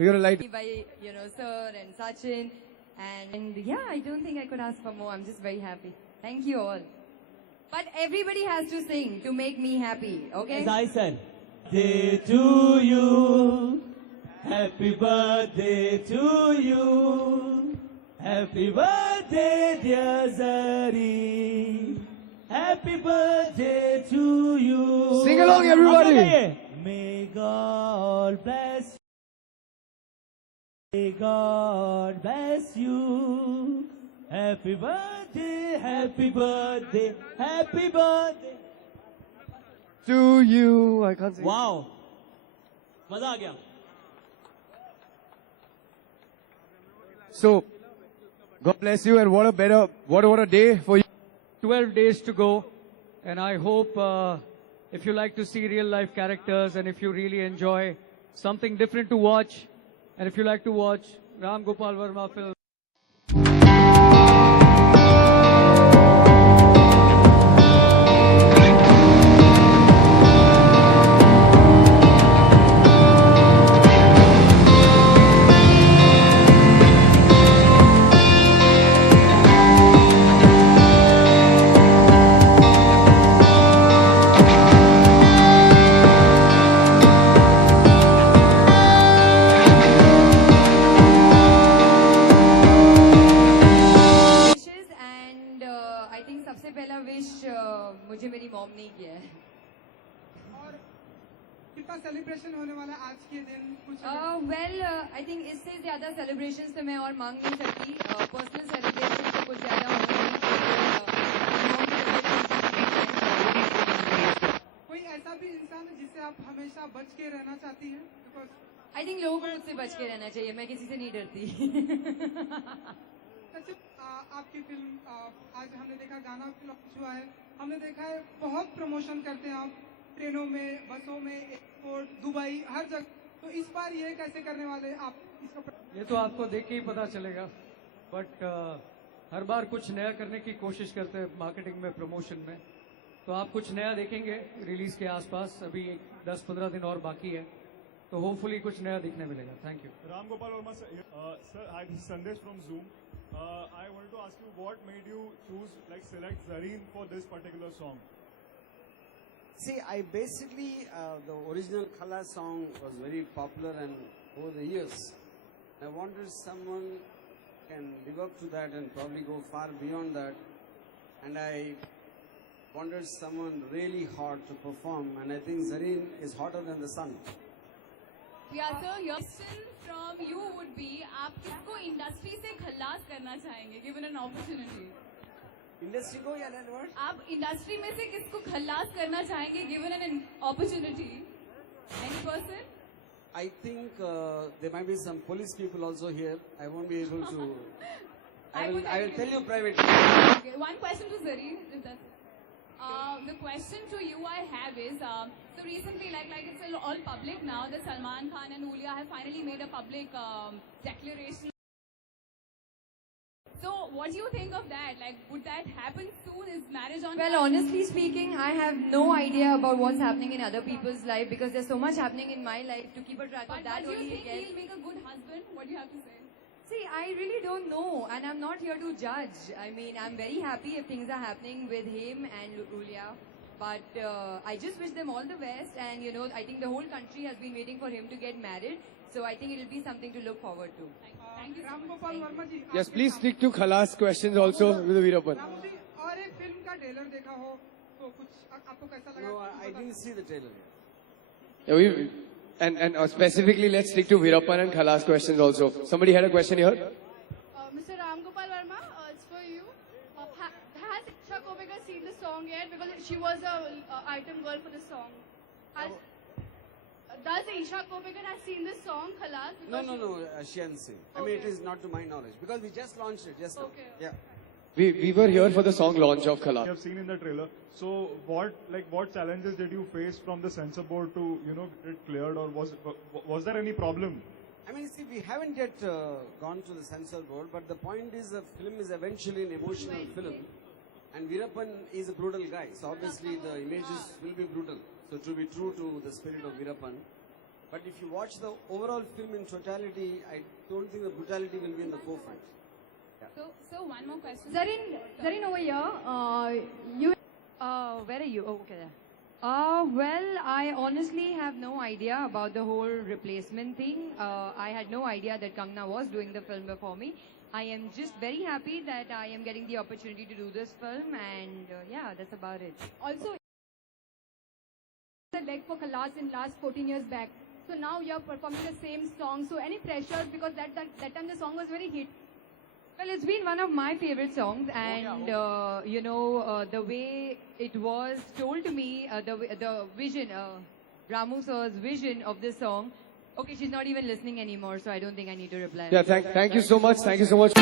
We're gonna light. By, Sir and Sachin. And yeah, I don't think I could ask for more. I'm just very happy. Thank you all. But everybody has to sing to make me happy, okay? As I said, day to you, happy birthday to you, happy birthday dear Zari, happy birthday to you. Sing along, everybody. May God bless you. May God bless you. Happy birthday, happy birthday, happy birthday. To you. I can't sing. Wow. मजा आ गया. So, God bless you, and what a day for you. 12 days to go, and I hope if you like to see real life characters and if you really enjoy something different to watch, and if you like to watch Ram Gopal Verma film. सबसे पहला wish मुझे मेरी mom ने किया है. और कितना celebration होने वाला है आज के दिन कुछ? वेल आई थिंक इससे ज्यादा सेलिब्रेशंस तो मैं और मांग नहीं सकती. पर्सनल सेलिब्रेशन तो कुछ ज्यादा होना चाहिए. कोई ऐसा भी इंसान है जिससे आप हमेशा बच के रहना चाहती हैं? आई थिंक लोगों को मुझसे बच के रहना चाहिए. मैं किसी से नहीं डरती. आपकी फिल्म आज हमने देखा गाना लॉन्च हुआ है. हमने देखा है बहुत प्रमोशन करते हैं आप ट्रेनों में, बसों में, एयरपोर्ट, दुबई, हर जगह. तो इस बार ये कैसे करने वाले आप इसका? ये तो आपको देख के ही पता चलेगा, बट हर बार कुछ नया करने की कोशिश करते हैं मार्केटिंग में, प्रमोशन में. तो आप कुछ नया देखेंगे रिलीज के आसपास. अभी 10-15 दिन और बाकी है, तो होपफुली कुछ नया दिखने मिलेगा. Thank you. Ram Gopal Verma sir, hi, this is Sandesh from Zoom. I wanted to ask you what made you choose, select Zareen for this particular song? See, I basically, the original Khala song was very popular, and over the years, I wanted someone can live up to that and probably go far beyond that. And I wanted someone really hot to perform, and I think Zareen is hotter than the sun. Yeah, sir, your question from you would be, आप किसको industry से खल्लास करना चाहेंगे, given an opportunity? Industry को या network? आप industry में से किसको खल्लास करना चाहेंगे, given an opportunity? Any person? I think there might be some police people also here. I won't be able to. I will tell you privately. Okay, one question to Zareen. The question to you I have is, so recently, like it's all public now, that Salman Khan and Ulia have finally made a public declaration. So what do you think of that? Would that happen soon? Is marriage on? Well, honestly speaking, I have no idea about what's happening in other people's life, because there's so much happening in my life. To keep a track of that, but only do you think he'll make a good husband? What do you have to say? See, I really don't know, and I'm not here to judge. I mean, I'm very happy if things are happening with him and Ulia, but I just wish them all the best. And I think the whole country has been waiting for him to get married, so I think it'll be something to look forward to. Thank you. Ram Gopal Verma ji. Yes, please stick to Khalas questions also with the Veerappan. Ram ji, और एक film का trailer देखा हो तो कुछ आपको कैसा लगा? No, I didn't see the trailer yet. Yeah, and specifically, let's stick to Veerappan and Khalas questions also. Somebody had a question here? Mr. Ram Gopal Verma, it's for you. Has Isha Kobekar seen the song yet? Because she was a item girl for the song. Does Isha Kobekar has seen this song, Khalas? No, she hasn't seen. I mean, it is not to my knowledge, because we just launched it just now. Okay. Yeah. We were here for the song launch of You Khalas. have seen in the trailer. So what challenges did you face from the censor board to get it cleared, or was there any problem? I mean, see, we haven't yet gone to the censor board, but the point is the film is eventually an emotional film, and Veerappan is a brutal guy, so obviously the images will be brutal. So to be true to the spirit of Veerappan, But if you watch the overall film in totality, I don't think the brutality will be in the forefront. So one more question. Zarin over here. Where are you? Oh, okay. Well, I honestly have no idea about the whole replacement thing. I had no idea that Kangna was doing the film before me. I am just very happy that I am getting the opportunity to do this film, and yeah, that's about it. Also, the leg for Kalas in last 14 years back. So now you're performing the same song. So any pressure, because that time the song was very hit. Well, it's been one of my favorite songs, and the way it was told to me, the vision, Ramu sir's vision of this song. Okay, she's not even listening anymore, so I don't think I need to reply. Yeah, thank you so much. Thank you so much.